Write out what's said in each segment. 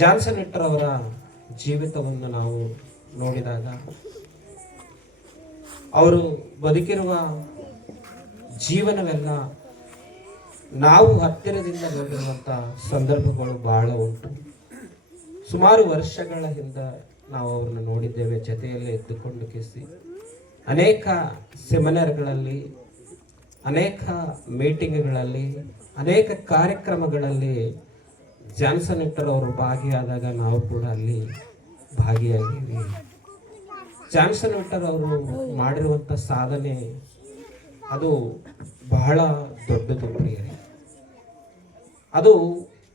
Johnson Victor ಅವರ ಜೀವಿತವನ್ನು ನಾವು ನೋಡಿದಾಗ ಅವರು ಬದುಕಿರುವ ಜೀವನವೆಲ್ಲ ನಾವು ಹತ್ತಿರದಿಂದ ನೋಡಿರುವಂಥ ಸಂದರ್ಭಗಳು ಬಹಳ ಉಂಟು. ಸುಮಾರು ವರ್ಷಗಳ ಹಿಂದೆ ನಾವು ಅವ್ರನ್ನ ನೋಡಿದ್ದೇವೆ, ಜೊತೆಯಲ್ಲೇ ಎದ್ದುಕೊಂಡು ಕಿಸಿ ಅನೇಕ ಸೆಮಿನಾರ್ಗಳಲ್ಲಿ, ಅನೇಕ ಮೀಟಿಂಗ್ಗಳಲ್ಲಿ, ಅನೇಕ ಕಾರ್ಯಕ್ರಮಗಳಲ್ಲಿ ಜಾನ್ಸನ್ ವಿಕ್ಟರ್ ಅವರು ಭಾಗಿಯಾದಾಗ ನಾವು ಕೂಡ ಅಲ್ಲಿ ಭಾಗಿಯಾಗಿವಿ. ಜಾನ್ಸನ್ ವಿಕ್ಟರ್ ಅವರು ಮಾಡಿರುವಂಥ ಸಾಧನೆ ಅದು ಬಹಳ ದೊಡ್ಡದು ಪ್ರಿಯರೇ. ಅದು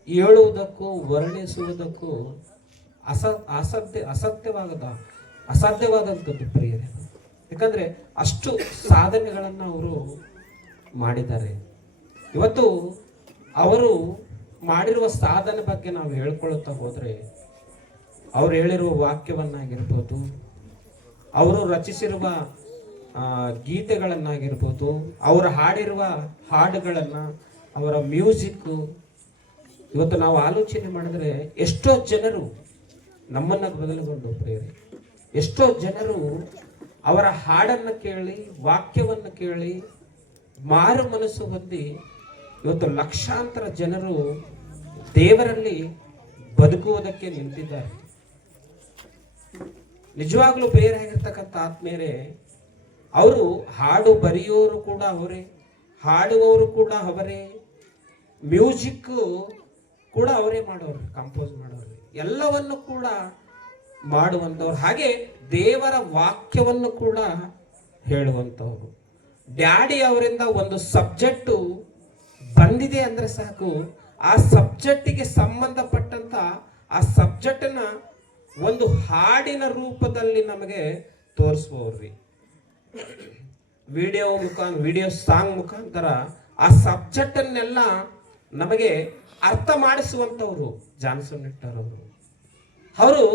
ಹೇಳುವುದಕ್ಕೂ ವರ್ಣಿಸುವುದಕ್ಕೂ ಅಸಾಧ್ಯವಾದಂಥದ್ದು ಪ್ರಿಯರೇ. ಯಾಕಂದ್ರೆ ಅಷ್ಟು ಸಾಧನೆಗಳನ್ನು ಅವರು ಮಾಡಿದ್ದಾರೆ. ಇವತ್ತು ಅವರು ಮಾಡಿರುವ ಸಾಧನೆ ಬಗ್ಗೆ ನಾವು ಹೇಳ್ಕೊಳ್ತಾ ಹೋದ್ರೆ, ಅವ್ರು ಹೇಳಿರುವ ವಾಕ್ಯವನ್ನಾಗಿರ್ಬೋದು, ಅವರು ರಚಿಸಿರುವ ಗೀತೆಗಳನ್ನಾಗಿರ್ಬೋದು, ಅವರು ಹಾಡಿರುವ ಹಾಡುಗಳನ್ನು, ಅವರ ಮ್ಯೂಸಿಕ್, ಇವತ್ತು ನಾವು ಆಲೋಚನೆ ಮಾಡಿದ್ರೆ ಎಷ್ಟೋ ಜನರು ನಮ್ಮನ್ನು ಬದಲುಗೊಂಡು ಪ್ರೇರೆ, ಎಷ್ಟೋ ಜನರು ಅವರ ಹಾಡನ್ನು ಕೇಳಿ, ವಾಕ್ಯವನ್ನು ಕೇಳಿ ಮಾರು ಮನಸ್ಸು ಹೊಂದಿ ಇವತ್ತು ಲಕ್ಷಾಂತರ ಜನರು ದೇವರಲ್ಲಿ ಬದುಕುವುದಕ್ಕೆ ನಿಂತಿದ್ದಾರೆ. ನಿಜವಾಗ್ಲೂ ಪ್ರೇರಾಗಿರ್ತಕ್ಕಂಥ ಆತ್ಮೇರೆ, ಅವರು ಹಾಡು ಬರೆಯೋರು ಕೂಡ ಅವರೇ, ಹಾಡುವವರು ಕೂಡ ಅವರೇ, ಮ್ಯೂಸಿಕ್ ಕೂಡ ಅವರೇ ಮಾಡೋರು, ಕಂಪೋಸ್ ಮಾಡೋರು, ಎಲ್ಲವನ್ನು ಕೂಡ ಮಾಡುವಂಥವ್ರು. ಹಾಗೆ ದೇವರ ವಾಕ್ಯವನ್ನು ಕೂಡ ಹೇಳುವಂಥವ್ರು. ಡ್ಯಾಡಿ ಅವರಿಂದ ಒಂದು ಸಬ್ಜೆಕ್ಟು ಬಂದಿದೆ ಅಂದ್ರೆ ಸಾಕು, ಆ ಸಬ್ಜೆಕ್ಟಿಗೆ ಸಂಬಂಧಪಟ್ಟಂತ ಆ ಸಬ್ಜೆಕ್ಟನ್ನ ಒಂದು ಹಾಡಿನ ರೂಪದಲ್ಲಿ ನಮಗೆ ತೋರಿಸುವವ್ರಿ. ವಿಡಿಯೋ ಸಾಂಗ್ ಮುಖಾಂತರ ಆ ಸಬ್ಜೆಕ್ಟ್ ಅನ್ನೆಲ್ಲ ನಮಗೆ ಅರ್ಥ ಮಾಡಿಸುವಂಥವ್ರು ಜಾನ್ಸನ್ ವಿಕ್ಟರ್ ಅವರು. ಅವರು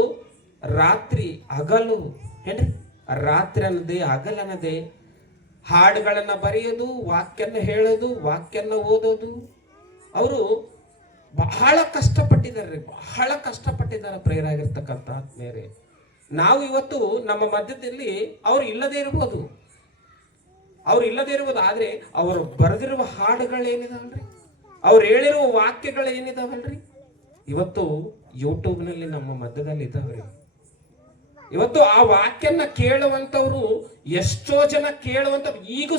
ರಾತ್ರಿ ಹಗಲು ಏನ್ರಿ, ರಾತ್ರಿ ಅನ್ನದೇ ಹಗಲನ್ನದೇ ಹಾಡುಗಳನ್ನ ಬರೆಯೋದು, ವಾಕ್ಯನ ಹೇಳೋದು, ವಾಕ್ಯನ ಓದೋದು. ಅವರು ಬಹಳ ಕಷ್ಟಪಟ್ಟಿದ್ದಾರೆ, ಬಹಳ ಕಷ್ಟಪಟ್ಟಿದ್ದಾರೆ ಪ್ರೇರಾಗಿರ್ತಕ್ಕಂಥ ಆತ್ಮೇರೆ. ನಾವು ಇವತ್ತು ನಮ್ಮ ಮಧ್ಯದಲ್ಲಿ ಅವ್ರು ಇಲ್ಲದೇ ಇರ್ಬೋದು, ಆದ್ರೆ ಅವರು ಬರೆದಿರುವ ಹಾಡುಗಳೇನಿದಾವಲ್ರಿ, ಅವ್ರು ಹೇಳಿರುವ ವಾಕ್ಯಗಳೇನಿದಾವಲ್ರಿ, ಇವತ್ತು ಯೂಟ್ಯೂಬ್ನಲ್ಲಿ ನಮ್ಮ ಮಧ್ಯದಲ್ಲಿ ಇದಾವ್ರಿ. ಇವತ್ತು ಆ ವಾಕ್ಯನ ಕೇಳುವಂತವ್ರು ಎಷ್ಟೋ ಜನ ಕೇಳುವಂತ ಈಗೂ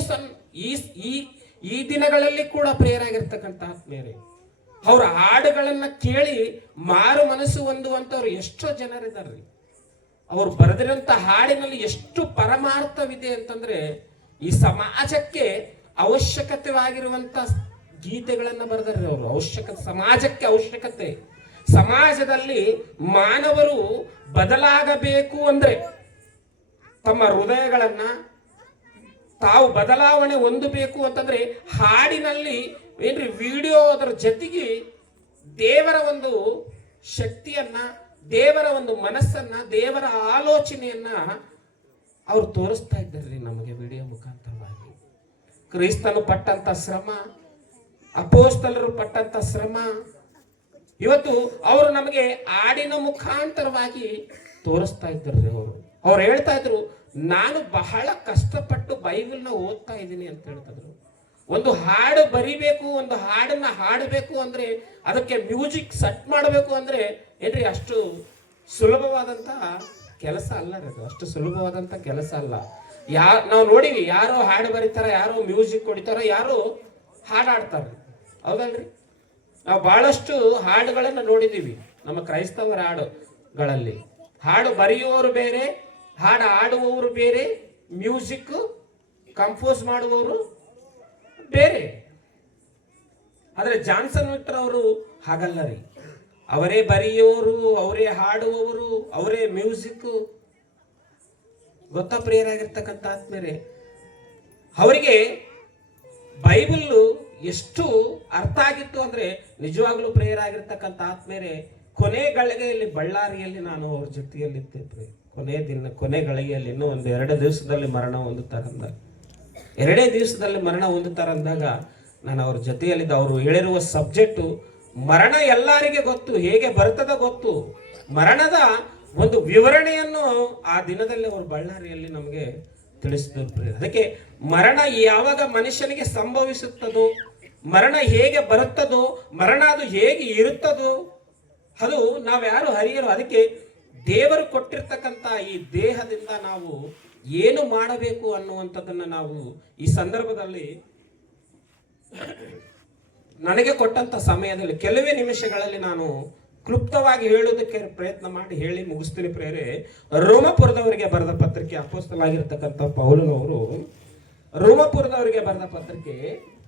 ಈ ದಿನಗಳಲ್ಲಿ ಕೂಡ ಪ್ರೇರಾಗಿರ್ತಕ್ಕಂಥ ಆತ್ಮೇರೆ, ಅವ್ರ ಹಾಡುಗಳನ್ನ ಕೇಳಿ ಮಾರು ಮನಸ್ಸು ಹೊಂದುವಂತವ್ರು ಎಷ್ಟೋ ಜನರಿದಾರ್ರಿ. ಅವ್ರು ಬರೆದಿರೋಂಥ ಹಾಡಿನಲ್ಲಿ ಎಷ್ಟು ಪರಮಾರ್ಥವಿದೆ ಅಂತಂದ್ರೆ, ಈ ಸಮಾಜಕ್ಕೆ ಅವಶ್ಯಕತೆವಾಗಿರುವಂತ ಗೀತೆಗಳನ್ನ ಬರೆದಾರೆ ಅವರು. ಸಮಾಜಕ್ಕೆ ಅವಶ್ಯಕತೆ, ಸಮಾಜದಲ್ಲಿ ಮಾನವರು ಬದಲಾಗಬೇಕು ಅಂದ್ರೆ ತಮ್ಮ ಹೃದಯಗಳನ್ನ ತಾವು ಬದಲಾವಣೆ ಹೊಂದಬೇಕು ಅಂತಂದ್ರೆ ಹಾಡಿನಲ್ಲಿ ಏನ್ರಿ, ವಿಡಿಯೋ, ಅದರ ಜೊತೆಗೆ ದೇವರ ಒಂದು ಶಕ್ತಿಯನ್ನ, ದೇವರ ಒಂದು ಮನಸ್ಸನ್ನ, ದೇವರ ಆಲೋಚನೆಯನ್ನ ಅವ್ರು ತೋರಿಸ್ತಾ ಇದ್ದಾರೆ ನಮಗೆ ವಿಡಿಯೋ ಮುಖಾಂತರವಾಗಿ. ಕ್ರಿಸ್ತನು ಪಟ್ಟಂತ ಶ್ರಮ, ಅಪೋಸ್ತಲರು ಪಟ್ಟಂತ ಶ್ರಮ ಇವತ್ತು ಅವರು ನಮಗೆ ಹಾಡಿನ ಮುಖಾಂತರವಾಗಿ ತೋರಿಸ್ತಾ ಇದ್ದಾರೆ. ಅವ್ರು ಹೇಳ್ತಾ ಇದ್ರು, ನಾನು ಬಹಳ ಕಷ್ಟಪಟ್ಟು ಬೈಬಲ್ನ ಓದ್ತಾ ಇದ್ದೀನಿ ಅಂತ ಹೇಳ್ತಿದ್ರು. ಒಂದು ಹಾಡು ಬರಿಬೇಕು, ಒಂದು ಹಾಡನ್ನ ಹಾಡಬೇಕು ಅಂದ್ರೆ, ಅದಕ್ಕೆ ಮ್ಯೂಸಿಕ್ ಸೆಟ್ ಮಾಡಬೇಕು ಅಂದ್ರೆ ಏನ್ರಿ, ಅಷ್ಟು ಸುಲಭವಾದಂತಹ ಕೆಲಸ ಅಲ್ಲ ರೀ. ಅದು ಅಷ್ಟು ಸುಲಭವಾದಂತ ಕೆಲಸ ಅಲ್ಲ. ನಾವು ನೋಡಿವಿ, ಯಾರೋ ಹಾಡು ಬರೀತಾರ, ಯಾರೋ ಮ್ಯೂಸಿಕ್ ಹೊಡಿತಾರ, ಯಾರೋ ಹಾಡಾಡ್ತಾರ, ಹೌದಲ್ರಿ? ನಾವು ಬಹಳಷ್ಟು ಹಾಡುಗಳನ್ನ ನೋಡಿದೀವಿ ನಮ್ಮ ಕ್ರೈಸ್ತವರ ಹಾಡುಗಳಲ್ಲಿ. ಹಾಡು ಬರೆಯುವವರು ಬೇರೆ, ಹಾಡು ಆಡುವವರು ಬೇರೆ, ಮ್ಯೂಸಿಕ್ ಕಂಪೋಸ್ ಮಾಡುವವರು ಬೇರೆ. ಆದ್ರೆ ಜಾನ್ಸನ್ ವಿಕ್ಟರ್ ಅವರು ಹಾಗಲ್ಲ ರೀ. ಅವರೇ ಬರೆಯುವವರು, ಅವರೇ ಹಾಡುವವರು, ಅವರೇ ಮ್ಯೂಸಿಕ್. ಗೊತ್ತಾ ಪ್ರಿಯರಾಗಿರ್ತಕ್ಕಂಥ ಆತ್ಮೇಲೆ, ಅವರಿಗೆ ಬೈಬಲ್ ಎಷ್ಟು ಅರ್ಥ ಆಗಿತ್ತು ಅಂದ್ರೆ, ನಿಜವಾಗ್ಲೂ ಪ್ರಿಯರಾಗಿರ್ತಕ್ಕಂಥ ಆತ್ಮೇಲೆ, ಕೊನೆ ಗಳಿಗೆಯಲ್ಲಿ ಬಳ್ಳಾರಿಯಲ್ಲಿ ನಾನು ಅವ್ರ ಜೊತೆಯಲ್ಲಿದ್ದೆ. ಕೊನೆ ಗಳಿಗೆಯಲ್ಲಿ ಇನ್ನೂ ಒಂದು 2 ದಿವಸದಲ್ಲಿ ಮರಣ ಹೊಂದುತ್ತಾರಂದಾಗ, 2 ದಿವಸದಲ್ಲಿ ಮರಣ ಹೊಂದುತ್ತಾರಂದಾಗ ನಾನು ಅವ್ರ ಜೊತೆಯಲ್ಲಿದ್ದ. ಅವರು ಹೇಳಿರುವ ಸಬ್ಜೆಕ್ಟು ಮರಣ ಎಲ್ಲರಿಗೆ ಗೊತ್ತು, ಹೇಗೆ ಬರ್ತದ ಗೊತ್ತು. ಮರಣದ ಒಂದು ವಿವರಣೆಯನ್ನು ಆ ದಿನದಲ್ಲಿ ಅವರು ಬಳ್ಳಾರಿಯಲ್ಲಿ ನಮಗೆ ತಿಳಿಸಿದ್ರು. ಅದಕ್ಕೆ ಮರಣ ಯಾವಾಗ ಮನುಷ್ಯನಿಗೆ ಸಂಭವಿಸುತ್ತದೋ, ಮರಣ ಹೇಗೆ ಬರುತ್ತದೋ, ಮರಣ ಅದು ಹೇಗೆ ಇರುತ್ತದೋ ಅದು ನಾವ್ಯಾರು ಹರಿಯರು. ಅದಕ್ಕೆ ದೇವರು ಕೊಟ್ಟಿರ್ತಕ್ಕಂಥ ಈ ದೇಹದಿಂದ ನಾವು ಏನು ಮಾಡಬೇಕು ಅನ್ನುವಂಥದ್ದನ್ನು ನಾವು ಈ ಸಂದರ್ಭದಲ್ಲಿ ನನಗೆ ಕೊಟ್ಟಂತ ಸಮಯದಲ್ಲಿ ಕೆಲವೇ ನಿಮಿಷಗಳಲ್ಲಿ ನಾನು ಕ್ಲುಪ್ತವಾಗಿ ಹೇಳುವುದಕ್ಕೆ ಪ್ರಯತ್ನ ಮಾಡಿ ಹೇಳಿ ಮುಗಿಸ್ತೀನಿ ಪ್ರೇರೆ. ರೋಮಪುರದವರಿಗೆ ಬರೆದ ಪತ್ರಿಕೆ, ಅಪೊಸ್ತಲರಾಗಿರ್ತಕ್ಕಂಥ ಪೌಲನವರು ರೋಮಪುರದವರಿಗೆ ಬರೆದ ಪತ್ರಿಕೆ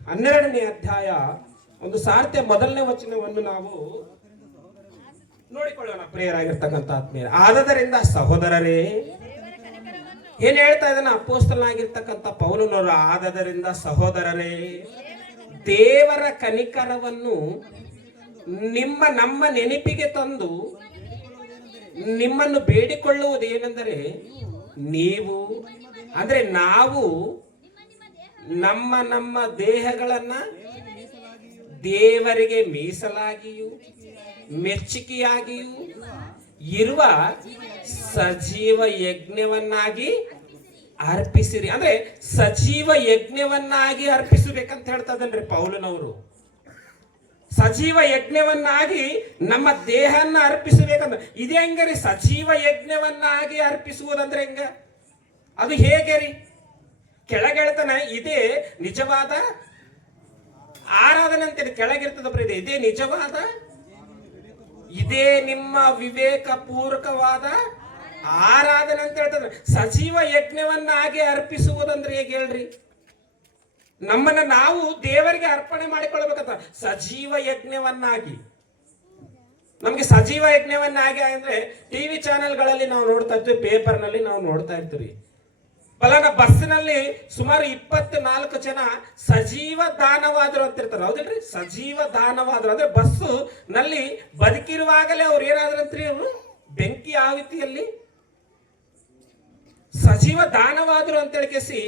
12ನೇ ಅಧ್ಯಾಯ ಒಂದು ಸಾರ್ತೆ ಮೊದಲನೇ ವಚನವನ್ನು ನಾವು ನೋಡಿಕೊಳ್ಳೋಣ ಪ್ರಿಯರಾಗಿರ್ತಕ್ಕಂಥ ಆತ್ಮೀಯರೇ. ಆದದರಿಂದ ಸಹೋದರರೇ, ಏನ್ ಹೇಳ್ತಾ ಇದ್ದಾನೆ ಅಪೊಸ್ತಲನಾಗಿರ್ತಕ್ಕಂಥ ಪೌಲನವರು? ಆದದರಿಂದ ಸಹೋದರರೇ, ದೇವರ ಕನಿಕರವನ್ನು ನಮ್ಮ ನೆನಪಿಗೆ ತಂದು ನಿಮ್ಮನ್ನು ಬೇಡಿಕೊಳ್ಳುವುದು ಏನೆಂದರೆ, ನೀವು ಅಂದ್ರೆ ನಾವು ನಮ್ಮ ದೇಹಗಳನ್ನ ದೇವರಿಗೆ ಮೀಸಲಾಗಿಯೂ ಮೆಚ್ಚುಗೆಯಾಗಿಯೂ ಇರುವ ಸಜೀವ ಯಜ್ಞವನ್ನಾಗಿ ಅರ್ಪಿಸಿರಿ. ಅಂದ್ರೆ ಸಜೀವ ಯಜ್ಞವನ್ನಾಗಿ ಅರ್ಪಿಸಬೇಕಂತ ಹೇಳ್ತಾ ಇದ್ದಾನ್ರಿ ಪೌಲನವರು. ಸಜೀವ ಯಜ್ಞವನ್ನಾಗಿ ನಮ್ಮ ದೇಹನ್ನ ಅರ್ಪಿಸಬೇಕಂದ್ರೆ ಇದೇ ಹೆಂಗ ರೀ? ಸಜೀವ ಯಜ್ಞವನ್ನಾಗಿ ಅರ್ಪಿಸುವುದಂದ್ರೆ ಹೆಂಗ? ಅದು ಹೇಗೆ ರೀ? ಕೆಳಗೆಳ್ತಾನೆ ಇದೇ ನಿಜವಾದ ಆರಾಧನೆ ಅಂತೇಳಿ ಕೆಳಗಿರ್ತದ ಪ್ರೀತಿ. ಇದೇ ನಿಜವಾದ, ಇದೇ ನಿಮ್ಮ ವಿವೇಕ ಪೂರ್ವಕವಾದ ಆರಾಧನೆ ಅಂತ ಹೇಳ್ತದೆ. ಸಜೀವ ಯಜ್ಞವನ್ನಾಗಿ ಅರ್ಪಿಸುವುದಂದ್ರೆ ಹೇಗೆ ಹೇಳ್ರಿ? ನಮ್ಮನ್ನ ನಾವು ದೇವರಿಗೆ ಅರ್ಪಣೆ ಮಾಡಿಕೊಳ್ಬೇಕಂತ ಸಜೀವ ಯಜ್ಞವನ್ನಾಗಿ. ನಮ್ಗೆ ಸಜೀವ ಯಜ್ಞವನ್ನಾಗಿ ಅಂದ್ರೆ ಟಿವಿ ಚಾನೆಲ್ಗಳಲ್ಲಿ ನಾವು ನೋಡ್ತಾ ಇರ್ತೀವಿ, ಪೇಪರ್ನಲ್ಲಿ ನಾವು ನೋಡ್ತಾ ಇರ್ತೀವಿ. ಫಲಾನ ಬಸ್ಸಿನಲ್ಲಿ ಸುಮಾರು 24 ಜನ ಸಜೀವ ದಾನವಾದರು ಅಂತ ಇರ್ತಾರೆ, ಹೌದಿಲ್ರಿ? ಸಜೀವ ದಾನವಾದರು ಅಂದ್ರೆ ಬಸ್ಸು ನಲ್ಲಿ ಬದುಕಿರುವಾಗಲೇ ಅವ್ರು ಏನಾದ್ರಂತ್ರಿ, ಅವರು ಬೆಂಕಿ ಆಹುತಿಯಲ್ಲಿ ಸಜೀವ ದಾನವಾದರು ಅಂತ ಹೇಳಿಕೆಸಿ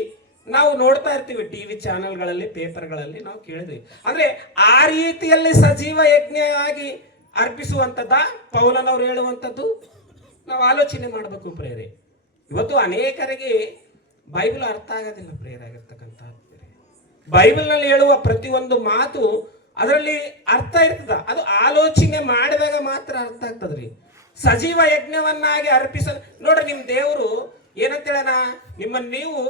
ನಾವು ನೋಡ್ತಾ ಇರ್ತೀವಿ ಟಿವಿ ಚಾನೆಲ್ಗಳಲ್ಲಿ, ಪೇಪರ್ಗಳಲ್ಲಿ ನಾವು ಕೇಳಿದ್ವಿ. ಅಂದ್ರೆ ಆ ರೀತಿಯಲ್ಲಿ ಸಜೀವ ಯಜ್ಞ ಆಗಿ ಅರ್ಪಿಸುವಂತದ್ದ ಪೌಲನವ್ರು ಹೇಳುವಂಥದ್ದು ನಾವು ಆಲೋಚನೆ ಮಾಡಬೇಕು ಪ್ರೇರೆ. ಇವತ್ತು ಅನೇಕರಿಗೆ ಬೈಬಲ್ ಅರ್ಥ ಆಗೋದಿಲ್ಲ ಪ್ರೇರಾಗಿರ್ತಕ್ಕಂಥ. ಬೈಬಲ್ನಲ್ಲಿ ಹೇಳುವ ಪ್ರತಿಯೊಂದು ಮಾತು ಅದರಲ್ಲಿ ಅರ್ಥ ಇರ್ತದ, ಅದು ಆಲೋಚನೆ ಮಾಡಿದಾಗ ಮಾತ್ರ ಅರ್ಥ ಆಗ್ತದ್ರಿ. ಸಜೀವ ಯಜ್ಞವನ್ನಾಗಿ ಅರ್ಪಿಸಲು ನೋಡ್ರಿ, ನಿಮ್ ದೇವರು ಏನಂತ ಹೇಳೋಣ, ನೀವು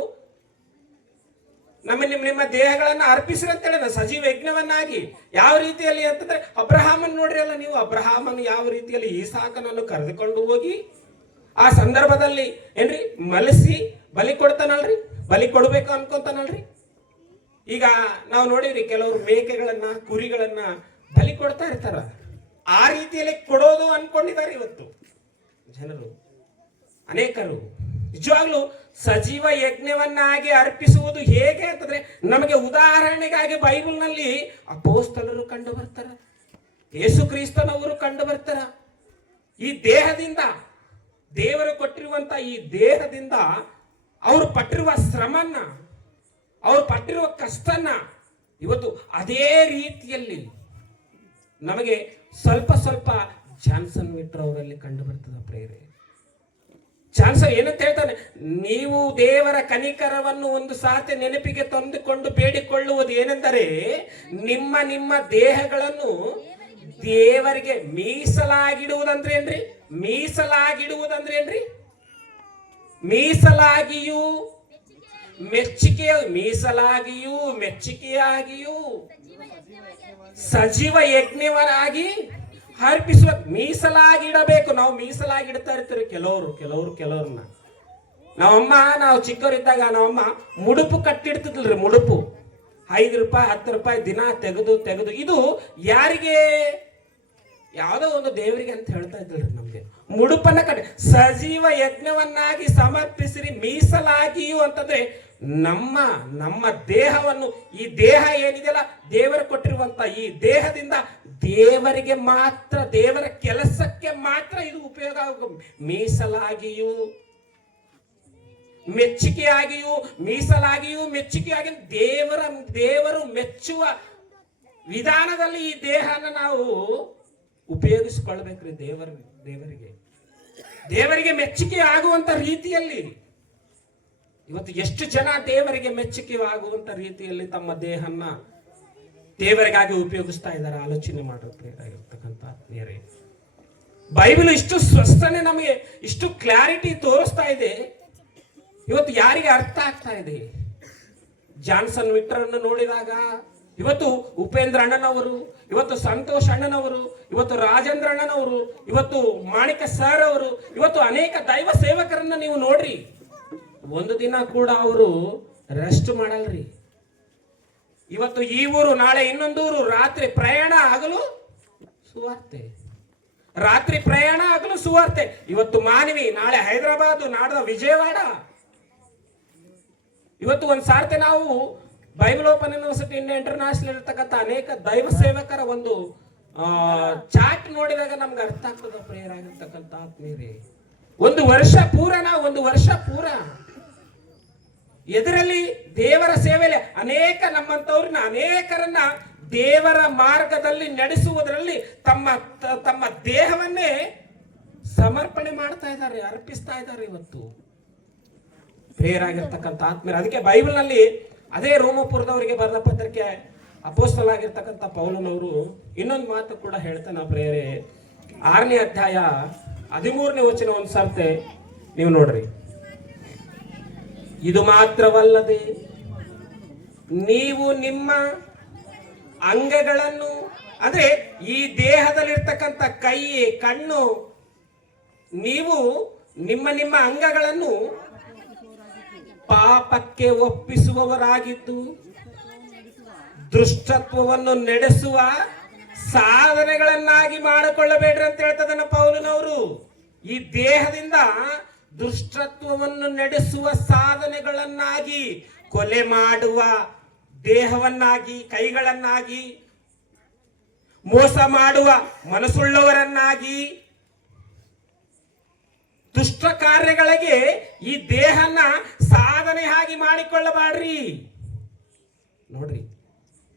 ನಿಮ್ಮ ದೇಹಗಳನ್ನ ಅರ್ಪಿಸ್ರಿ ಅಂತ ಹೇಳ ಸಜೀವ ಯಜ್ಞವನ್ನಾಗಿ. ಯಾವ ರೀತಿಯಲ್ಲಿ ಅಂತಂದ್ರೆ ಅಬ್ರಹಾಮನ್ ನೋಡ್ರಿ ಅಲ್ಲ ನೀವು, ಅಬ್ರಹಾಮನ್ ಯಾವ ರೀತಿಯಲ್ಲಿ ಈಸಾಕನನ್ನು ಕರೆದುಕೊಂಡು ಹೋಗಿ ಆ ಸಂದರ್ಭದಲ್ಲಿ ಏನ್ರಿ ಮಲಸಿ ಬಲಿ ಕೊಡ್ತಾನಲ್ರಿ, ಬಲಿ ಕೊಡ್ಬೇಕು ಅನ್ಕೊಂತಾನಲ್ರಿ. ಈಗ ನಾವು ನೋಡಿವ್ರಿ ಕೆಲವರು ಮೇಕೆಗಳನ್ನ ಕುರಿಗಳನ್ನ ಬಲಿ ಕೊಡ್ತಾ ಇರ್ತಾರ. ಆ ರೀತಿಯಲ್ಲಿ ಕೊಡೋದು ಅನ್ಕೊಂಡಿದ್ದಾರೆ ಇವತ್ತು ಜನರು, ಅನೇಕರು. ನಿಜವಾಗ್ಲೂ ಸಜೀವ ಯಜ್ಞವನ್ನಾಗಿ ಅರ್ಪಿಸುವುದು ಹೇಗೆ ಅಂತಂದ್ರೆ ನಮಗೆ ಉದಾಹರಣೆಗಾಗಿ ಬೈಬಲ್ನಲ್ಲಿ ಅಪೊಸ್ತಲರು ಕಂಡು ಬರ್ತಾರ, ಯೇಸು ಕ್ರಿಸ್ತನವರು ಕಂಡು ಬರ್ತಾರ. ಈ ದೇಹದಿಂದ, ದೇವರು ಕೊಟ್ಟಿರುವಂತ ಈ ದೇಹದಿಂದ ಅವರು ಪಟ್ಟಿರುವ ಶ್ರಮನ್ನ, ಅವರು ಪಟ್ಟಿರುವ ಕಷ್ಟನ್ನ ಇವತ್ತು ಅದೇ ರೀತಿಯಲ್ಲಿ ನಮಗೆ ಸ್ವಲ್ಪ ಸ್ವಲ್ಪ ಜಾನ್ಸನ್ ವಿಟ್ರ್ ಅವರಲ್ಲಿ ಕಂಡು ಬರ್ತದ ಪ್ರೇರೆ. ಜಾನ್ಸನ್ ಏನಂತ ಹೇಳ್ತಾನೆ, ನೀವು ದೇವರ ಕನಿಕರವನ್ನು ಒಂದು ಸಾತೆ ನೆನಪಿಗೆ ತಂದುಕೊಂಡು ಬೇಡಿಕೊಳ್ಳುವುದು ಏನೆಂದರೆ, ನಿಮ್ಮ ದೇಹಗಳನ್ನು ದೇವರಿಗೆ ಮೀಸಲಾಗಿಡುವುದಂದ್ರೆ ಏನ್ರಿ? ಮೀಸಲಾಗಿಯೂ ಮೆಚ್ಚುಗೆಯಾಗಿಯೂ ಸಜೀವ ಯಜ್ಞವನ್ನಾಗಿ ಅರ್ಪಿಸುವ. ಮೀಸಲಾಗಿಡಬೇಕು. ನಾವು ಮೀಸಲಾಗಿಡ್ತಾ ಇರ್ತೀವಿ ಕೆಲವ್ರನ್ನ. ನಾವು ಚಿಕ್ಕವರಿದ್ದಾಗ ನಮ್ಮಮ್ಮ ಮುಡುಪು ಕಟ್ಟಿಡ್ತಿದ್ಲ್ರಿ. ಮುಡುಪು 5 ರೂಪಾಯಿ 10 ರೂಪಾಯಿ ದಿನ ತೆಗೆದು ಇದು ಯಾರಿಗೆ? ಯಾವುದೋ ಒಂದು ದೇವರಿಗೆ ಅಂತ ಹೇಳ್ತಾ ಇದ್ರಿ. ನಮ್ಗೆ ಮುಡುಪನ್ನ ಕಟ್ಟಿ ಸಜೀವ ಯಜ್ಞವನ್ನಾಗಿ ಸಮರ್ಪಿಸಿರಿ, ಮೀಸಲಾಗಿಯೂ ಅಂತಂದ್ರೆ ನಮ್ಮ ದೇಹವನ್ನು, ಈ ದೇಹ ಏನಿದೆಯಲ್ಲ ದೇವರು ಕೊಟ್ಟಿರುವಂತ ಈ ದೇಹದಿಂದ ದೇವರಿಗೆ ಮಾತ್ರ, ದೇವರ ಕೆಲಸಕ್ಕೆ ಮಾತ್ರ ಇದು ಉಪಯೋಗ ಆಗ. ಮೀಸಲಾಗಿಯೂ ಮೆಚ್ಚುಗೆಯಾಗಿಯೂ ವಿಧಾನದಲ್ಲಿ ಈ ದೇಹನ ನಾವು ಉಪಯೋಗಿಸಿಕೊಳ್ಬೇಕ್ರಿ. ದೇವರಿಗೆ ಮೆಚ್ಚುಗೆ ಆಗುವಂತ ರೀತಿಯಲ್ಲಿ. ಇವತ್ತು ಎಷ್ಟು ಜನ ದೇವರಿಗೆ ಮೆಚ್ಚುಗೆ ಆಗುವಂತ ರೀತಿಯಲ್ಲಿ ತಮ್ಮ ದೇಹನ್ನ ದೇವರಿಗಾಗಿ ಉಪಯೋಗಿಸ್ತಾ ಇದ್ದಾರೆ? ಆಲೋಚನೆ ಮಾಡಿರ್ತಕ್ಕಂಥ ಆತ್ಮೀಯರೇ, ಬೈಬಲ್ ಇಷ್ಟು ಸ್ವಸ್ಥನೆ ನಮಗೆ ಇಷ್ಟು ಕ್ಲಾರಿಟಿ ತೋರಿಸ್ತಾ ಇದೆ. ಇವತ್ತು ಯಾರಿಗೆ ಅರ್ಥ ಆಗ್ತಾ ಇದೆ? ಜಾನ್ಸನ್ ವಿಕ್ಟರನ್ನು ನೋಡಿದಾಗ ಇವತ್ತು ಉಪೇಂದ್ರ ಅಣ್ಣನವರು, ಇವತ್ತು ಸಂತೋಷ್ ಅಣ್ಣನವರು, ಇವತ್ತು ರಾಜೇಂದ್ರ ಅಣ್ಣನವರು, ಇವತ್ತು ಮಾಣಿಕ ಸರ್ ಅವರು, ಇವತ್ತು ಅನೇಕ ದೈವ ಸೇವಕರನ್ನ ನೀವು ನೋಡ್ರಿ, ಒಂದು ದಿನ ಕೂಡ ಅವರು ರೆಸ್ಟ್ ಮಾಡಲ್ರಿ. ಇವತ್ತು ಈ ಊರು, ನಾಳೆ ಇನ್ನೊಂದು ಊರು, ರಾತ್ರಿ ಪ್ರಯಾಣ ಆಗಲು ಸುವಾರ್ತೆ, ರಾತ್ರಿ ಪ್ರಯಾಣ ಆಗಲು ಸುವಾರ್ತೆ. ಇವತ್ತು ಮಾನವಿ, ನಾಳೆ ಹೈದರಾಬಾದ್, ನಾಡ್ದ ವಿಜಯವಾಡ. ಇವತ್ತು ಒಂದ್ ಸಾರ್ತಿ ನಾವು Bible open university India international ಇರ್ತಕ್ಕಂಥ ಅನೇಕ ದೈವ ಸೇವಕರ ಒಂದು ಚಾಟ್ ನೋಡಿದಾಗ ನಮ್ಗೆ ಅರ್ಥ ಆಗ್ತದೆ ಪ್ರೇಯರ್ ಆಗಿರ್ತಕ್ಕಂಥ ಆತ್ಮೀಯರೇ. ಒಂದು ವರ್ಷ ಪೂರ ಎದರಲ್ಲಿ ದೇವರ ಸೇವೆಯಲ್ಲಿ ನಮ್ಮಂತವ್ರನ್ನ ಅನೇಕರನ್ನ ದೇವರ ಮಾರ್ಗದಲ್ಲಿ ನಡೆಸುವುದರಲ್ಲಿ ತಮ್ಮ ದೇಹವನ್ನೇ ಸಮರ್ಪಣೆ ಮಾಡ್ತಾ ಇದ್ದಾರೆ, ಅರ್ಪಿಸ್ತಾ ಇದ್ದಾರೆ ಇವತ್ತು ಪ್ರೇಯರ್ ಆಗಿರ್ತಕ್ಕಂಥ ಆತ್ಮೀಯರು. ಅದಕ್ಕೆ ಬೈಬಲ್ ನಲ್ಲಿ ಅದೇ ರೋಮಪುರದವರಿಗೆ ಬರೆದ ಪತ್ರಿಕೆ ಅಪೊಸ್ತಲನಾಗಿರ್ತಕ್ಕಂಥ ಪೌಲನವರು ಇನ್ನೊಂದು ಮಾತು ಕೂಡ ಹೇಳ್ತಾನೆ ಪ್ರೇಯರೇ. 6ನೇ ಅಧ್ಯಾಯ 13ನೇ ವಚನ ಒಂದು ಸರ್ತೆ ನೀವು ನೋಡ್ರಿ. ಇದು ಮಾತ್ರವಲ್ಲದೆ ನೀವು ನಿಮ್ಮ ಅಂಗಗಳನ್ನು, ಅಂದ್ರೆ ಈ ದೇಹದಲ್ಲಿರ್ತಕ್ಕಂಥ ಕೈ, ಕಣ್ಣು, ನೀವು ನಿಮ್ಮ ಅಂಗಗಳನ್ನು ಪಾಪಕ್ಕೆ ಒಪ್ಪಿಸುವವರಾಗಿದ್ದು ದುಷ್ಟತ್ವವನ್ನು ನಡೆಸುವ ಸಾಧನೆಗಳನ್ನಾಗಿ ಮಾಡಿಕೊಳ್ಳಬೇಡ್ರಿ ಅಂತ ಹೇಳ್ತದನ್ನ ಪೌಲನವರು. ಈ ದೇಹದಿಂದ ದುಷ್ಟತ್ವವನ್ನು ನಡೆಸುವ ಸಾಧನೆಗಳನ್ನಾಗಿ, ಕೊಲೆ ಮಾಡುವ ದೇಹವನ್ನಾಗಿ, ಕೈಗಳನ್ನಾಗಿ, ಮೋಸ ಮಾಡುವ ಮನಸ್ಸುಳ್ಳವರನ್ನಾಗಿ, ದುಷ್ಟ ಕಾರ್ಯಗಳಿಗೆ ಈ ದೇಹನ ಸಾಧನೆ ಆಗಿ ಮಾಡಿಕೊಳ್ಳಬಾಡ್ರಿ. ನೋಡ್ರಿ,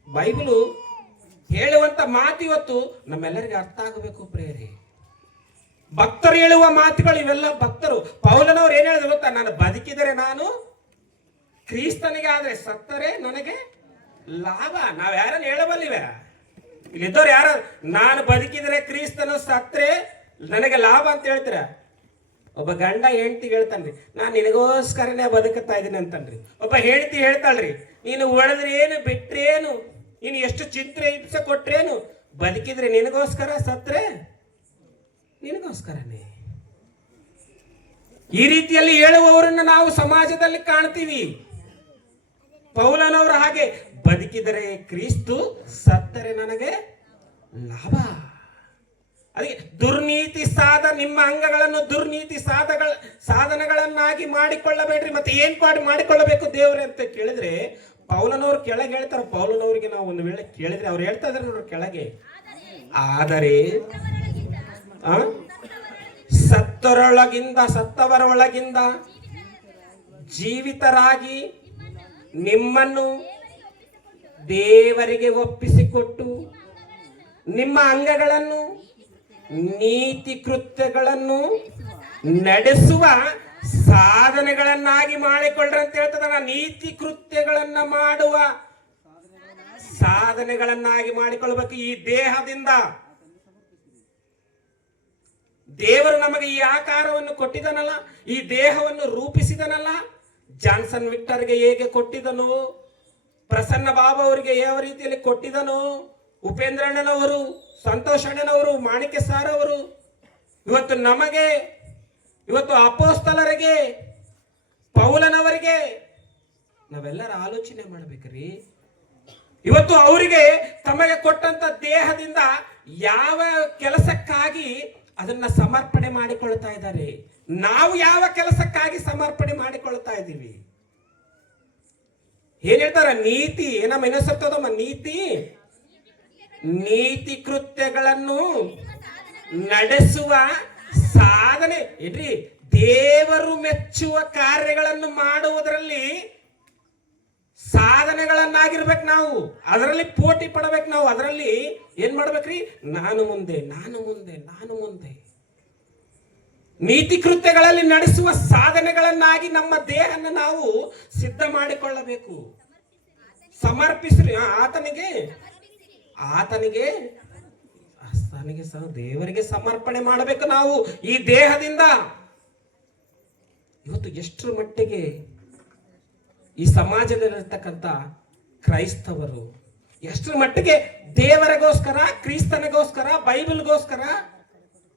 ಬೈಬಲು ಹೇಳುವಂತ ಮಾತು ಇವತ್ತು ನಮ್ಮೆಲ್ಲರಿಗೆ ಅರ್ಥ ಆಗಬೇಕು ಪ್ರೇರಿ. ಭಕ್ತರು ಹೇಳುವ ಮಾತುಗಳು ಇವೆಲ್ಲ. ಭಕ್ತರು, ಪೌಲನವ್ರು ಏನ್ ಹೇಳಿದ್ರು ಗೊತ್ತಾ? ನಾನು ಬದುಕಿದರೆ ನಾನು ಕ್ರಿಸ್ತನಿಗೆ, ಆದ್ರೆ ಸತ್ತರೆ ನನಗೆ ಲಾಭ. ನಾವ್ ಯಾರನ್ನ ಹೇಳಬಲ್ಲಿವೆ? ಇಲ್ಲಿದ್ದವ್ರು ಯಾರ ನಾನು ಬದುಕಿದರೆ ಕ್ರಿಸ್ತನು, ಸತ್ರೆ ನನಗೆ ಲಾಭ ಅಂತ ಹೇಳ್ತೀರ? ಒಬ್ಬ ಗಂಡ ಹೆಂಡತಿ ಹೇಳ್ತಾನ್ರಿ, ನಾನು ನಿನಗೋಸ್ಕರನೇ ಬದುಕುತ್ತಾ ಇದ್ದೀನಿ ಅಂತನ್ರಿ. ಒಬ್ಬ ಹೆಂಡತಿ ಹೇಳ್ತಾಳ್ರಿ, ನೀನು ಒಡೆದ್ರೇನು ಬಿಟ್ರೇನು, ನೀನು ಎಷ್ಟು ಚಿಂತೆ ಹಿಂಸೆ ಕೊಟ್ರೇನು, ಬದುಕಿದ್ರೆ ನಿನಗೋಸ್ಕರ, ಸತ್ರೆ ನಿನಗೋಸ್ಕರನೇ. ಈ ರೀತಿಯಲ್ಲಿ ಹೇಳುವವರನ್ನ ನಾವು ಸಮಾಜದಲ್ಲಿ ಕಾಣ್ತೀವಿ. ಪೌಲನವರು ಹಾಗೆ, ಬದುಕಿದರೆ ಕ್ರಿಸ್ತು, ಸತ್ತರೆ ನನಗೆ ಲಾಭ. ಅದಕ್ಕೆ ದುರ್ನೀತಿ ನಿಮ್ಮ ಅಂಗಗಳನ್ನು ದುರ್ನೀತಿ ಸಾಧನಗಳನ್ನಾಗಿ ಮಾಡಿಕೊಳ್ಳಬೇಡ್ರಿ. ಮತ್ತೆ ಏನ್ ಮಾಡಿಕೊಳ್ಳಬೇಕು ದೇವ್ರೆ ಅಂತ ಕೇಳಿದ್ರೆ ಪೌಲನವ್ರು ಕೆಳಗೆ ಹೇಳ್ತಾರೆ. ಪೌಲನವರಿಗೆ ನಾವು ಒಂದು ವೇಳೆ ಕೇಳಿದ್ರೆ ಅವ್ರು ಹೇಳ್ತಾ ಇದಾರೆ ನೋಡ್ರಿ ಕೆಳಗೆ, ಆದರೆ ಸತ್ತವರ ಒಳಗಿಂದ ಜೀವಿತರಾಗಿ ನಿಮ್ಮನ್ನು ದೇವರಿಗೆ ಒಪ್ಪಿಸಿಕೊಟ್ಟು ನಿಮ್ಮ ಅಂಗಗಳನ್ನು ನೀತಿ ಕೃತ್ಯಗಳನ್ನು ನಡೆಸುವ ಸಾಧನೆಗಳನ್ನಾಗಿ ಮಾಡಿಕೊಳ್ಳ್ರಿ ಅಂತ ಹೇಳ್ತದ. ನೀತಿ ಕೃತ್ಯಗಳನ್ನ ಮಾಡುವ ಸಾಧನೆಗಳನ್ನಾಗಿ ಮಾಡಿಕೊಳ್ಬೇಕು. ಈ ದೇಹದಿಂದ ದೇವರು ನಮಗೆ ಈ ಆಕಾರವನ್ನು ಕೊಟ್ಟಿದನಲ್ಲ, ಈ ದೇಹವನ್ನು ರೂಪಿಸಿದನಲ್ಲ. ಜಾನ್ಸನ್ ವಿಕ್ಟರ್ಗೆ ಹೇಗೆ ಕೊಟ್ಟಿದನು, ಪ್ರಸನ್ನ ಬಾಬು ಅವರಿಗೆ ಯಾವ ರೀತಿಯಲ್ಲಿ ಕೊಟ್ಟಿದನು, ಉಪೇಂದ್ರ ಅಣ್ಣನವರು, ಸಂತೋಷ್ ಅಣ್ಣನವರು, ಮಾಣಿಕ್ಯ ಸಾರ್ ಅವರು, ಇವತ್ತು ನಮಗೆ, ಇವತ್ತು ಅಪೋಸ್ತಲರಿಗೆ, ಪೌಲನವರಿಗೆ ನಾವೆಲ್ಲರ ಆಲೋಚನೆ ಮಾಡ್ಬೇಕ್ರಿ. ಇವತ್ತು ಅವರಿಗೆ ತಮಗೆ ಕೊಟ್ಟಂತ ದೇಹದಿಂದ ಯಾವ ಕೆಲಸಕ್ಕಾಗಿ ಅದನ್ನ ಸಮರ್ಪಣೆ ಮಾಡಿಕೊಳ್ತಾ ಇದ್ದಾರೆ, ನಾವು ಯಾವ ಕೆಲಸಕ್ಕಾಗಿ ಸಮರ್ಪಣೆ ಮಾಡಿಕೊಳ್ತಾ ಇದ್ದೀವಿ? ಏನ್ ಹೇಳ್ತಾರ? ನೀತಿ ನಮ್ಮ ಇನ್ನೊಂದ್ಸತ್ತೋದಮ್ಮ, ನೀತಿ ಕೃತ್ಯಗಳನ್ನು ನಡೆಸುವ ಸಾಧನೆ ಇಡ್ರಿ. ದೇವರು ಮೆಚ್ಚುವ ಕಾರ್ಯಗಳನ್ನು ಮಾಡುವುದರಲ್ಲಿ ಸಾಧನೆಗಳನ್ನಾಗಿರ್ಬೇಕು ನಾವು. ಅದರಲ್ಲಿ ಪೋಟಿ ಪಡಬೇಕು ನಾವು. ಅದರಲ್ಲಿ ಏನ್ ಮಾಡ್ಬೇಕ್ರಿ? ನಾನು ಮುಂದೆ, ನಾನು ಮುಂದೆ, ನಾನು ಮುಂದೆ. ನೀತಿ ಕೃತ್ಯಗಳಲ್ಲಿ ನಡೆಸುವ ಸಾಧನೆಗಳನ್ನಾಗಿ ನಮ್ಮ ದೇಹನ ನಾವು ಸಿದ್ಧ ಮಾಡಿಕೊಳ್ಳಬೇಕು. ಸಮರ್ಪಿಸ್ರಿ ಆತನಿಗೆ ಆತನಿಗೆ ಆತನಿಗೆ ದೇವರಿಗೆ ಸಮರ್ಪಣೆ ಮಾಡಬೇಕು ನಾವು ಈ ದೇಹದಿಂದ. ಇವತ್ತು ಎಷ್ಟರ ಮಟ್ಟಿಗೆ ಈ ಸಮಾಜದಲ್ಲಿರ್ತಕ್ಕಂಥ ಕ್ರೈಸ್ತವರು ಎಷ್ಟರ ಮಟ್ಟಿಗೆ ದೇವರಿಗೋಸ್ಕರ, ಕ್ರಿಸ್ತನಿಗೋಸ್ಕರ, ಬೈಬಲ್ಗೋಸ್ಕರ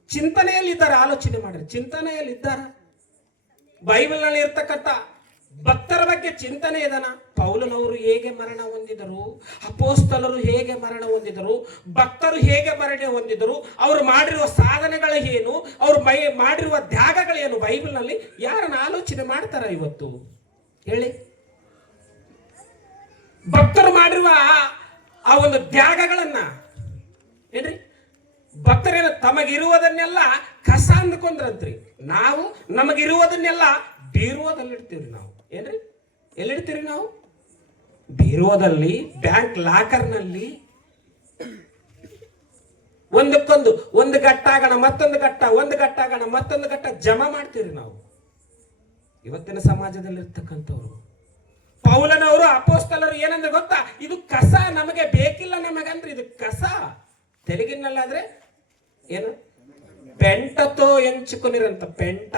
ಚಿಂತನೆಯಲ್ಲಿದ್ದಾರೆ? ಆಲೋಚನೆ ಮಾಡ್ರಿ, ಚಿಂತನೆಯಲ್ಲಿದ್ದಾರೆ. ಬೈಬಲ್ನಲ್ಲಿ ಇರ್ತಕ್ಕಂಥ ಭಕ್ತರ ಬಗ್ಗೆ ಚಿಂತನೆ ಇದನ. ಪೌಲನವರು ಹೇಗೆ ಮರಣ ಹೊಂದಿದರು, ಅಪೋಸ್ತಲರು ಹೇಗೆ ಮರಣ ಹೊಂದಿದರು, ಭಕ್ತರು ಹೇಗೆ ಮರಣ ಹೊಂದಿದರು, ಅವರು ಮಾಡಿರುವ ಸಾಧನೆಗಳು ಏನು, ಅವರು ಮಾಡಿರುವ ತ್ಯಾಗಗಳೇನು, ಬೈಬಲ್ನಲ್ಲಿ ಯಾರನ್ನ ಆಲೋಚನೆ ಮಾಡ್ತಾರ ಇವತ್ತು ಹೇಳಿ? ಭಕ್ತರು ಮಾಡಿರುವ ಆ ಒಂದು ತ್ಯಾಗಗಳನ್ನ ಏನ್ರಿ? ಭಕ್ತರೇನು ತಮಗಿರುವುದನ್ನೆಲ್ಲ ಕಸ ಅಂದ್ಕೊಂಡ್ರಂತ್ರಿ. ನಾವು ನಮಗಿರುವುದನ್ನೆಲ್ಲ ಬೀರುವುದಲ್ಲಿಡ್ತೀವಿ ನಾವು. ಏನ್ರಿ? ಎಲ್ಲಿಡ್ತೀವಿ ನಾವು? ಬೀರುವುದಲ್ಲಿ, ಬ್ಯಾಂಕ್ ಲಾಕರ್ನಲ್ಲಿ. ಒಂದಕ್ಕೊಂದು ಒಂದು ಗಟ್ಟಾಗಣ ಮತ್ತೊಂದು ಗಟ್ಟ, ಒಂದು ಗಟ್ಟಾಗಣ ಮತ್ತೊಂದು ಗಟ್ಟ ಜಮಾ ಮಾಡ್ತೀವಿ ನಾವು. ಇವತ್ತಿನ ಸಮಾಜದಲ್ಲಿರ್ತಕ್ಕಂಥವ್ರು, ಪೌಲನವರು, ಅಪೋಸ್ತಲರು ಏನಂದ್ರೆ ಗೊತ್ತಾ? ಇದು ಕಸ, ನಮಗೆ ಬೇಕಿಲ್ಲ ನಮಗಂದ್ರೆ ಇದು ಕಸ. ತೆಲುಗಿನಲ್ಲಾದ್ರೆ ಏನು? ಪೆಂಟತೋ ಎಂಚುಕೊಂಡಿರಂತ ಪೆಂಟ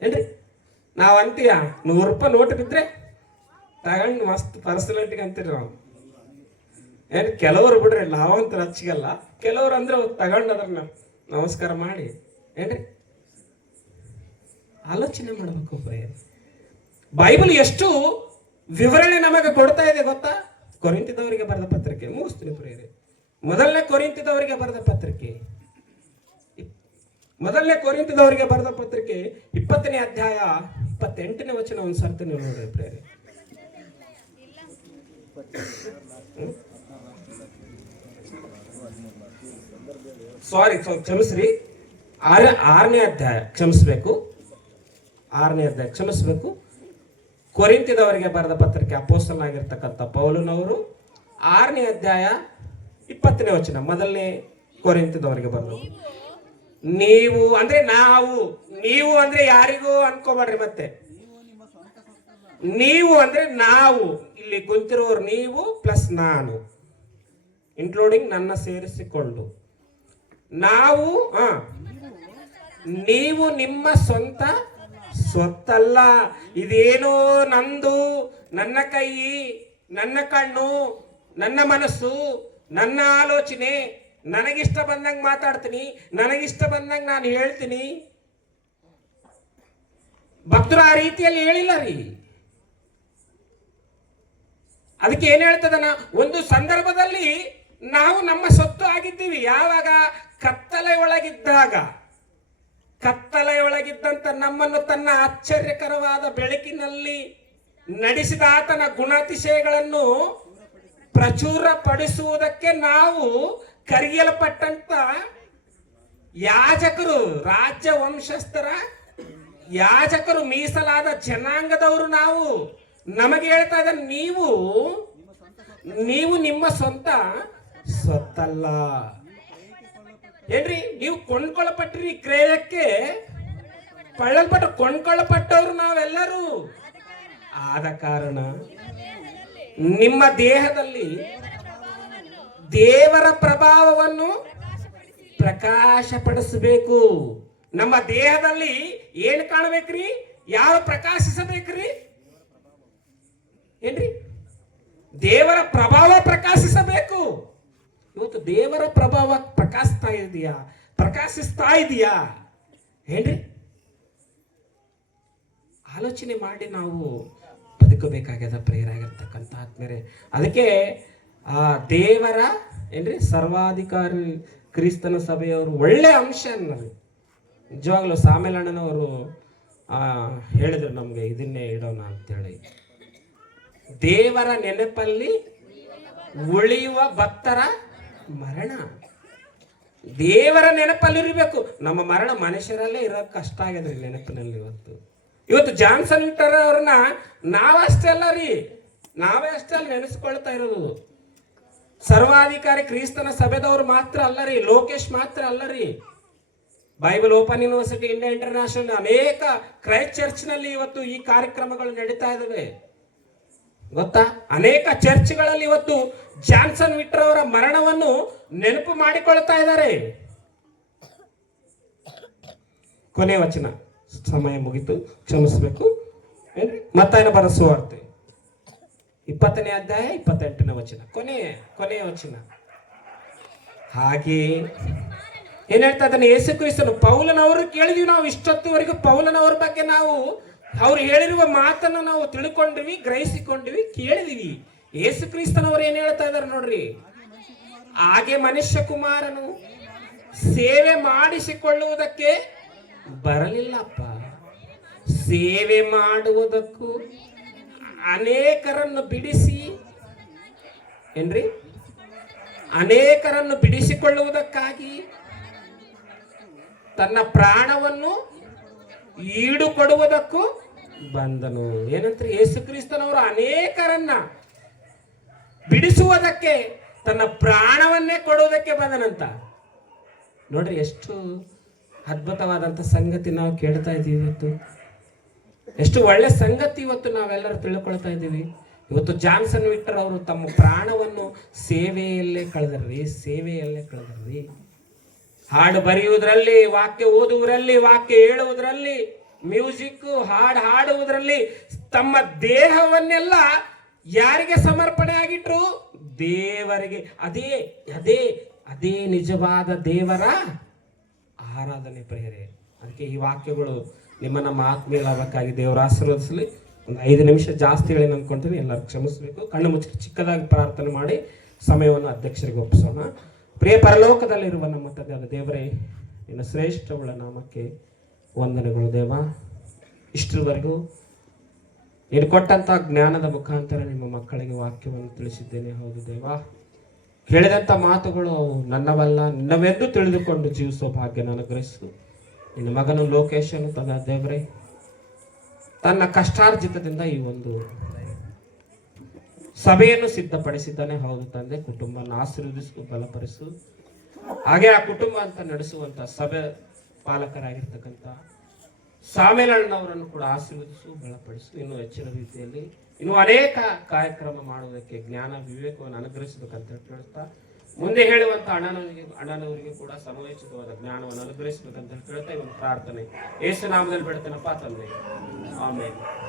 ಏನ್ರಿ? ನಾವ್ ಅಂತೀಯ 100 ರೂಪಾಯಿ ನೋಟ್ ಬಿದ್ರೆ ತಗೊಂಡು ಮಸ್ತ್ ಪರ್ಸನಾಲಿಟಿಗೆ ಅಂತೀರಿ ನಾವು. ಏನ್ ಕೆಲವರು ಬಿಡ್ರಿ, ನಾವಂತ ಹಚ್ಚಿಗಲ್ಲ. ಕೆಲವ್ರು ಅಂದ್ರೆ ತಗೊಂಡು ಅದ್ರನ್ನ ನಮಸ್ಕಾರ ಮಾಡಿ ಏನ್ರಿ ಆಲೋಚನೆ ಮಾಡ್ಬೇಕು. ಬೈಬಲ್ ಎಷ್ಟು ವಿವರಣೆ ನಮಗೆ ಕೊಡ್ತಾ ಇದೆ ಗೊತ್ತಾ? ಕೊರಿಂಥದವರಿಗೆ ಬರೆದ ಪತ್ರಿಕೆ ಮುಗಿಸ್ತೀನಿ ಪ್ರಿಯರೇ. ಮೊದಲನೇ ಕೊರಿಂಥದವರಿಗೆ ಬರೆದ ಪತ್ರಿಕೆ 20ನೇ ಅಧ್ಯಾಯ 28ನೇ ವಚನ ಒಂದು ಸರ್ತಿ ನೀವು ನೋಡ್ರಿ ಪ್ರಿಯರೇ. ಸಾರಿ, ಕ್ಷಮಿಸ್ರಿ, 6ನೇ ಅಧ್ಯಾಯ ಕ್ಷಮಿಸ್ಬೇಕು. ಕೊರಿಂಥದವರಿಗೆ ಬರೆದ ಪತ್ರಿಕೆ ಅಪೊಸ್ತಲನಾಗಿರ್ತಕ್ಕಂಥ ಪೌಲನವರು 6ನೇ ಅಧ್ಯಾಯ 20ನೇ ವಚನ. ಮೊದಲನೇ ಕೊರಿಂಥದವರಿಗೆ ಬರೆದ. ನೀವು ಅಂದ್ರೆ ನಾವು, ನೀವು ಅಂದ್ರೆ ಯಾರಿಗೂ ಅನ್ಕೋಬೇಡ್ರಿ. ಮತ್ತೆ ನೀವು ಅಂದ್ರೆ ನಾವು, ಇಲ್ಲಿ ಕುಂತಿರೋರು ನೀವು ಪ್ಲಸ್ ನಾನು, ಇನ್ಕ್ಲೂಡಿಂಗ್ ನನ್ನ ಸೇರಿಸಿಕೊಂಡು ನಾವು. ನೀವು ನಿಮ್ಮ ಸ್ವಂತ ಸ್ವತ್ತಲ್ಲ. ಇದೇನೋ ನಂದು, ನನ್ನ ಕೈ, ನನ್ನ ಕಣ್ಣು, ನನ್ನ ಮನಸ್ಸು, ನನ್ನ ಆಲೋಚನೆ, ನನಗಿಷ್ಟ ಬಂದಂಗೆ ಮಾತಾಡ್ತೀನಿ, ನನಗಿಷ್ಟ ಬಂದಂಗೆ ನಾನು ಹೇಳ್ತೀನಿ. ಭಕ್ತರು ಆ ರೀತಿಯಲ್ಲಿ ಹೇಳಿಲ್ಲ ರೀ. ಅದಕ್ಕೆ ಏನ್ ಹೇಳ್ತದನ? ಒಂದು ಸಂದರ್ಭದಲ್ಲಿ ನಾವು ನಮ್ಮ ಸೊತ್ತು ಆಗಿದ್ದೀವಿ. ಯಾವಾಗ? ಕತ್ತಲೆಯೊಳಗಿದ್ದಂತ ನಮ್ಮನ್ನು ತನ್ನ ಆಶ್ಚರ್ಯಕರವಾದ ಬೆಳಕಿನಲ್ಲಿ ನಡೆಸಿದ ಆತನ ಗುಣಾತಿಶಯಗಳನ್ನು ಪ್ರಚುರಪಡಿಸುವುದಕ್ಕೆ ನಾವು ಕರೆಯಲ್ಪಟ್ಟಂತ ಯಾಜಕರು, ರಾಜ್ಯ ವಂಶಸ್ಥರ ಯಾಜಕರು, ಮೀಸಲಾದ ಜನಾಂಗದವರು ನಾವು. ನಮಗೆ ಹೇಳ್ತಾ ಇದ್ದ ನೀವು ನಿಮ್ಮ ಸ್ವಂತ ಸ್ವತ್ತಲ್ಲ ಏನ್ರಿ? ನೀವು ಕೊಂಡ್ಕೊಳ್ಳಪಟ್ರಿ, ಕ್ರಯಕ್ಕೆ ಕೊಂಡ್ಕೊಳ್ಳಪಟ್ಟವ್ರು ನಾವೆಲ್ಲರೂ. ಆದ ಕಾರಣ ನಿಮ್ಮ ದೇಹದಲ್ಲಿ ದೇವರ ಪ್ರಭಾವವನ್ನು ಪ್ರಕಾಶಪಡಿಸಬೇಕು. ನಮ್ಮ ದೇಹದಲ್ಲಿ ಏನ್ ಕಾಣಬೇಕ್ರಿ? ಯಾವ ಪ್ರಕಾಶಿಸಬೇಕ್ರಿ? ಏನ್ರಿ? ದೇವರ ಪ್ರಭಾವ ಪ್ರಕಾಶಿಸಬೇಕು. ಇವತ್ತು ದೇವರ ಪ್ರಭಾವ ಪ್ರಕಾಶಿಸ್ತಾ ಇದೆಯಾ ಏನ್ರಿ? ಆಲೋಚನೆ ಮಾಡಿ ನಾವು ಬದುಕಬೇಕಾಗ್ಯದ ಪ್ರಿಯರಾಗಿರ್ತಕ್ಕಂಥ ಆತ್ಮೀಯರೇ. ಅದಕ್ಕೆ ಆ ದೇವರ ಏನ್ರಿ ಸರ್ವಾಧಿಕಾರಿ ಕ್ರಿಸ್ತನ ಸಭೆಯವರು ಒಳ್ಳೆ ಅಂಶ ಅನ್ನೋದು. ನಿಜವಾಗ್ಲೂ ಸಾಮೇಲಣ್ಣನವರು ಹೇಳಿದ್ರು ನಮ್ಗೆ, ಇದನ್ನೇ ಇಡೋಣ ಅಂತೇಳಿ. ದೇವರ ನೆನಪಲ್ಲಿ ಉಳಿಯುವ ಭಕ್ತರ ಮರಣ ದೇವರ ನೆನಪಲ್ಲಿರಬೇಕು. ನಮ್ಮ ಮರಣ ಮನುಷ್ಯರಲ್ಲೇ ಇರೋಕೆ ಕಷ್ಟ ಆಗ್ಯದ್ರಿ ನೆನಪಿನಲ್ಲಿ. ಇವತ್ತು ಇವತ್ತು ಜಾನ್ಸನ್ ವಿಕ್ಟರ್ ಅವ್ರನ್ನ ನಾವೇ ಅಷ್ಟೇ ಅಲ್ಲ ನೆನೆಸ್ಕೊಳ್ತಾ ಇರೋದು. ಸರ್ವಾಧಿಕಾರಿ ಕ್ರಿಸ್ತನ ಸಭೆದವ್ರು ಮಾತ್ರ ಅಲ್ಲರಿ, ಲೋಕೇಶ್ ಮಾತ್ರ ಅಲ್ಲರಿ. Bible open university, India international, ಅನೇಕ ಕ್ರೈಸ್ಟ್ ಚರ್ಚ್ ನಲ್ಲಿ ಇವತ್ತು ಈ ಕಾರ್ಯಕ್ರಮಗಳು ನಡೀತಾ ಇದಾವೆ ಗೊತ್ತಾ. ಅನೇಕ ಚರ್ಚ್ಗಳಲ್ಲಿ ಇವತ್ತು ಜಾನ್ಸನ್ ವಿಕ್ಟರ್ ಅವರ ಮರಣವನ್ನು ನೆನಪು ಮಾಡಿಕೊಳ್ತಾ ಇದ್ದಾರೆ. ಕೊನೆ ವಚನ, ಸಮಯ ಮುಗಿತು, ಕ್ಷಮಿಸಬೇಕು. ಮತ್ತಾಯನ ಬರೆದ ಸುವಾರ್ತೆ 20ನೇ ಅಧ್ಯಾಯ 28ನೇ ವಚನ, ಕೊನೆಯ ವಚನ. ಹಾಗೆ ಏನ್ ಹೇಳ್ತಾ ಇದ್ದಾನೆ ಯೇಸು ಕ್ರಿಸ್ತನು. ಪೌಲನವರು ಕೇಳಿದ್ವಿ ನಾವು ಇಷ್ಟೊತ್ತುವರೆಗೂ, ಪೌಲನವ್ರ ಬಗ್ಗೆ ನಾವು ಅವ್ರು ಹೇಳಿರುವ ಮಾತನ್ನು ನಾವು ತಿಳ್ಕೊಂಡಿವಿ, ಗ್ರಹಿಸಿಕೊಂಡಿವಿ, ಕೇಳಿದಿವಿ. ಯೇಸು ಕ್ರಿಸ್ತನವರು ಏನ್ ಹೇಳ್ತಾ ಇದಾರೆ ನೋಡ್ರಿ. ಹಾಗೆ ಮನುಷ್ಯ ಕುಮಾರನು ಸೇವೆ ಮಾಡಿಸಿಕೊಳ್ಳುವುದಕ್ಕೆ ಬರಲಿಲ್ಲಪ್ಪ, ಸೇವೆ ಮಾಡುವುದಕ್ಕೂ ಅನೇಕರನ್ನು ಬಿಡಿಸಿಕೊಳ್ಳುವುದಕ್ಕಾಗಿ ತನ್ನ ಪ್ರಾಣವನ್ನು ಈಡು ಕೊಡುವುದಕ್ಕೂ ಬಂದನು. ಏನಂದ್ರೆ ಯೇಸು ಕ್ರಿಸ್ತನವರು ಅನೇಕರನ್ನ ಬಿಡಿಸುವುದಕ್ಕೆ ತನ್ನ ಪ್ರಾಣವನ್ನೇ ಕೊಡುವುದಕ್ಕೆ ಬಂದನಂತ. ನೋಡ್ರಿ ಎಷ್ಟು ಅದ್ಭುತವಾದಂತ ಸಂಗತಿ ನಾವು ಕೇಳ್ತಾ ಇದ್ದೀವಿ ಇವತ್ತು. ಎಷ್ಟು ಒಳ್ಳೆ ಸಂಗತಿ ಇವತ್ತು ನಾವೆಲ್ಲರೂ ತಿಳ್ಕೊಳ್ತಾ ಇದ್ದೀವಿ. ಇವತ್ತು ಜಾನ್ಸನ್ ವಿಕ್ಟರ್ ಅವರು ತಮ್ಮ ಪ್ರಾಣವನ್ನು ಸೇವೆಯಲ್ಲೇ ಕಳೆದರ್ರಿ. ಹಾಡು ಬರೆಯುವುದರಲ್ಲಿ, ವಾಕ್ಯ ಓದುವುದರಲ್ಲಿ, ವಾಕ್ಯ ಹೇಳುವುದರಲ್ಲಿ, ಮ್ಯೂಸಿಕ್ ಹಾಡು ಹಾಡುವುದರಲ್ಲಿ ತಮ್ಮ ದೇಹವನ್ನೆಲ್ಲ ಯಾರಿಗೆ ಸಮರ್ಪಣೆ ಆಗಿಟ್ರು? ದೇವರಿಗೆ. ಅದೇ ನಿಜವಾದ ದೇವರ ಆರಾಧನೆ ಪ್ರಿಯರೇ. ಅದಕ್ಕೆ ಈ ವಾಕ್ಯಗಳು ನಿಮ್ಮ ನಮ್ಮ ಆತ್ಮೀಯ ಲಾಭಕ್ಕಾಗಿ ದೇವರ ಆಶೀರ್ವದಿಸಲಿ. ಒಂದು 5 ನಿಮಿಷ ಜಾಸ್ತಿ ಹೇಳಿ ಅನ್ಕೊಂತೀನಿ, ಎಲ್ಲರೂ ಕ್ಷಮಿಸಬೇಕು. ಕಣ್ಣು ಮುಚ್ಚಿ ಚಿಕ್ಕದಾಗಿ ಪ್ರಾರ್ಥನೆ ಮಾಡಿ ಸಮಯವನ್ನು ಅಧ್ಯಕ್ಷರಿಗೆ ಒಪ್ಪಿಸೋಣ. ಪ್ರಿಯ ಪರಲೋಕದಲ್ಲಿರುವ ನಮ್ಮ ತಂದೆಯಾದ ದೇವರೇ, ನಿನ್ನ ಶ್ರೇಷ್ಠವುಳ್ಳ ನಾಮಕ್ಕೆ ವಂದನೆಗಳು ದೇವ. ಇಷ್ಟರವರೆಗೂ ನೀನು ಕೊಟ್ಟಂತ ಜ್ಞಾನದ ಮುಖಾಂತರ ನಿಮ್ಮ ಮಕ್ಕಳಿಗೆ ವಾಕ್ಯವನ್ನು ತಿಳಿಸಿದ್ದೇನೆ. ಹೌದು ದೇವ, ಕೇಳಿದಂಥ ಮಾತುಗಳು ನನ್ನವಲ್ಲ, ನಿನ್ನವೆಂದು ತಿಳಿದುಕೊಂಡು ಜೀವಿಸೋ ಭಾಗ್ಯ ಅನುಗ್ರಹಿಸು. ನಿನ್ನ ಮಗನು ಲೋಕೇಶನು ತನ್ನ ದೇವರೇ ತನ್ನ ಕಷ್ಟಾರ್ಜಿತದಿಂದ ಈ ಒಂದು ಸಭೆಯನ್ನು ಸಿದ್ಧಪಡಿಸಿದ್ದಾನೆ. ಹೌದು ತಂದೆ, ಕುಟುಂಬವನ್ನು ಆಶೀರ್ವದಿಸು, ಬಲಪಡಿಸು. ಹಾಗೆ ಆ ಕುಟುಂಬ ಅಂತ ನಡೆಸುವಂತ ಸಭೆ ಪಾಲಕರಾಗಿರ್ತಕ್ಕಂಥ ಸಾಮೇಲಣ್ಣವರನ್ನು ಕೂಡ ಆಶೀರ್ವದಿಸು, ಬಲಪಡಿಸು. ಇನ್ನೂ ಹೆಚ್ಚಿನ ರೀತಿಯಲ್ಲಿ ಇನ್ನೂ ಅನೇಕ ಕಾರ್ಯಕ್ರಮ ಮಾಡುವುದಕ್ಕೆ ಜ್ಞಾನ ವಿವೇಕವನ್ನು ಅನುಗ್ರಹಿಸಬೇಕಂತ ಹೇಳ್ತಾ, ಮುಂದೆ ಹೇಳುವಂತ ಅಣ್ಣನವರಿಗೆ ಕೂಡ ಸಮಯೋಚಿತವಾದ ಜ್ಞಾನವನ್ನು ಅನುಗ್ರಹಿಸಬೇಕಂತ ಹೇಳ್ತಾ ಈ ಒಂದು ಪ್ರಾರ್ಥನೆ ಯೇಸು ನಾಮದಲ್ಲಿ ಬಿಡ್ತೇನಪ್ಪ ತಂದೆ, ಆಮೇಲೆ.